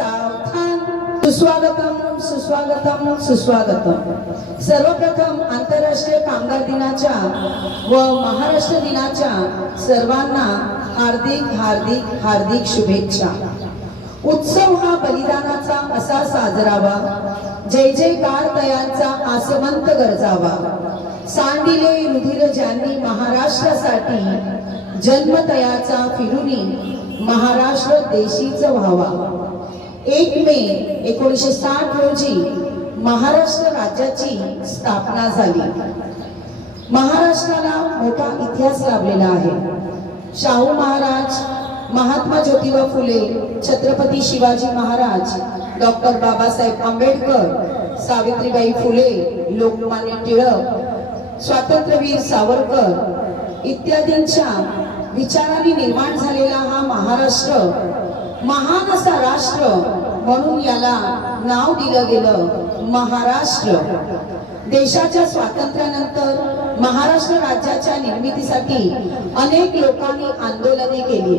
सावधान. सुस्वागतम सुस्वागतम सुस्वागतम. सर्वप्रथम आंतरराष्ट्रीय कामगार दिनाच्या व महाराष्ट्र दिनाच्या सर्वांना हार्दिक हार्दिक हार्दिक शुभेच्छा. उत्सव हा बलिदानाचा असा साजरावा, जय जयकार तयांचा आसमंत गरजावा. सांडिले रुधिर ज्यांनी महाराष्ट्रासाठी, जन्मतयाचा फिरुनी महाराष्ट्र देशीच व्हावा. 1 मे 1960 रोजी महाराष्ट्र राज्याची स्थापना झाली. महाराष्ट्राला मोठा इतिहास लाभलेला आहे. शाहू महाराज, महात्मा ज्योतिबा फुले, छत्रपती शिवाजी महाराज, डॉक्टर बाबासाहेब आंबेडकर, सावित्रीबाई फुले, लोकमान्य टिळक, स्वातंत्र्यवीर सावरकर इत्यादींच्या विचारांनी निर्माण झालेला हा महाराष्ट्र महान असा राष्ट्र म्हणून याला नाव दिलं गेलं महाराष्ट्र. देशाच्या स्वातंत्र्यानंतर महाराष्ट्र राज्याच्या निर्मितीसाठी अनेक लोकांनी आंदोलने केली,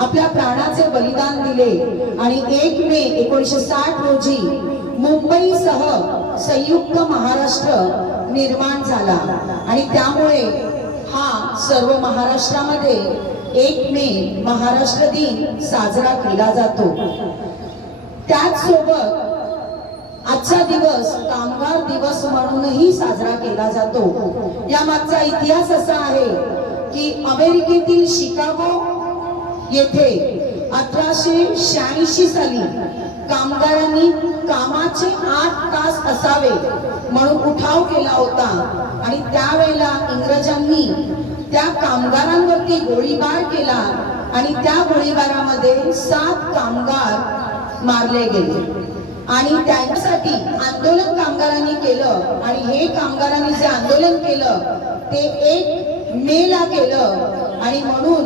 आपल्या प्राणाचे बलिदान दिले आणि 1 मे 1960 रोजी मुंबईसह संयुक्त महाराष्ट्र निर्माण झाला. आणि त्यामुळे हा सर्व महाराष्ट्रामध्ये 1 मे महाराष्ट्र दिन साजरा केला जातो. त्याचसोबत आजचा दिवस कामगार दिवस म्हणूनही साजरा केला जातो. या मागचा इतिहास असा आहे की अमेरिकेतील शिकागो येथे 1886 साली कामगारांनी कामाचे 8 तास असावे म्हणून उठाव केला होता आणि त्यावेळेला इंग्रजांनी त्या कामगारांवरती गोळीबार केला आणि त्या गोळीबारामध्ये 7 कामगार मारले गेले. आणि त्यांच्यासाठी आंदोलन कामगारांनी केलं आणि हे कामगारांनी जे आंदोलन केलं ते 1 मे ला केलं आणि म्हणून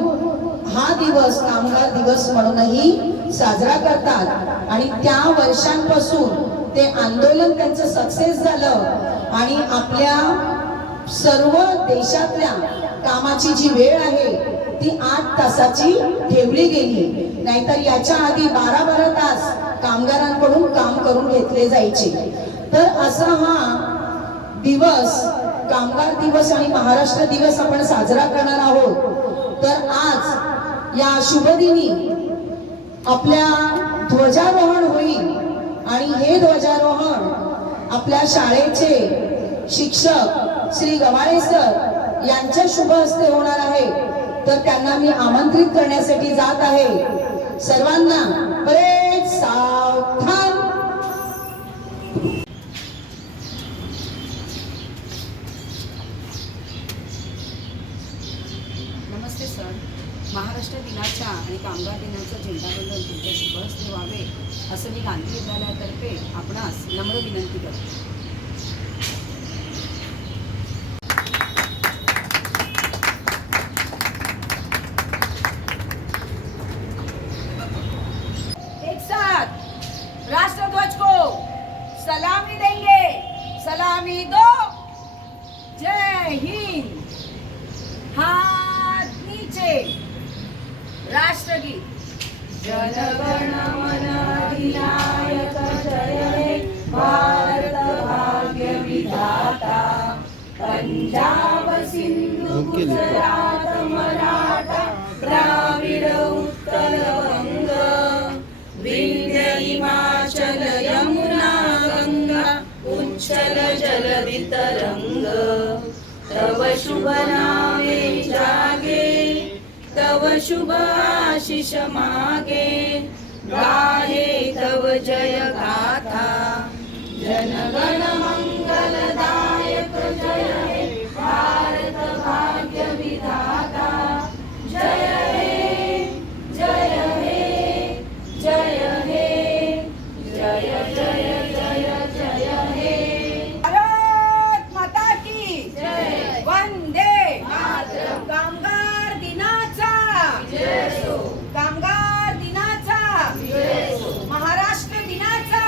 हा दिवस कामगार दिवस म्हणूनही साजरा करतात. आणि त्या वर्षांपासून ते आंदोलन त्यांचं सक्सेस झालं आणि आपल्या सर्व देशातल्या कामाची जी वेळ आहे ती 8 तासाची ठेवली गेली. नाहीतर याच्या आधी 12-12 तास कामगारांकडून काम करून घेतले जायचे. तर असा हा दिवस कामगार दिवस आणि महाराष्ट्र दिवस आपण साजरा करणार आहोत. तर आज या शुभदिनी आपल्या ध्वजारोहण होईल आणि हे ध्वजारोहण आपल्या शाळेचे शिक्षक श्री गवाळे सर यांच्या शुभ हस्ते होणार आहे. तर त्यांना मी आमंत्रित करण्यासाठी जात आहे. सर्वांना परेड सावधान. नमस्ते सर. महाराष्ट्र दिनाच्या आणि कामगार दिनाचं झेंडावंदन तुमच्या शुभ हस्ते व्हावे असं मी गांधी विद्यालयातर्फे आपणास नम्र विनंती करतो. राष्ट्रध्वज को सलामी देंगे. सलामी दो. जय हिंद. हाथ नीचे. राष्ट्रगीत. जनगण मन अधिनायक जय हे भारत भाग्य विधाता. पंजाब सिंधु गुजरात मराठा द्राविड उत्कल वंग विंध्य हिमाचल यमुना गंगा उच्छल जलधि तरंग. तव शुभ नामे जागे तव शुभ आशीष मागे. गाहे तव जय गाथा. जनगण मंगलदायक जय हे भारत भाग्य विधाता. जय हे जय हे जय हे जय जय जय जय हे. भारत माता की जय. वंदे मातरम. कामगार दिनाचा विजय असो. कामगार दिनाचा विजय असो. महाराष्ट्र दिनाचा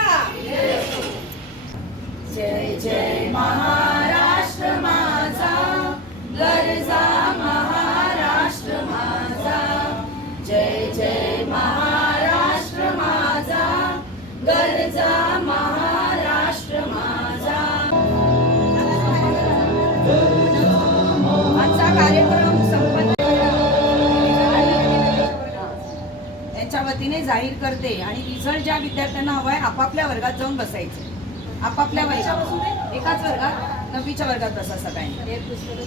जाहीर करते आणि रिझल्ट ज्या विद्यार्थ्यांना हवा आहे आपापल्या वर्गात जाऊन बसायचं. आपापल्या वर्गात एकाच वर्गात 9वीच्या वर्गात बसा सगळ्यांनी.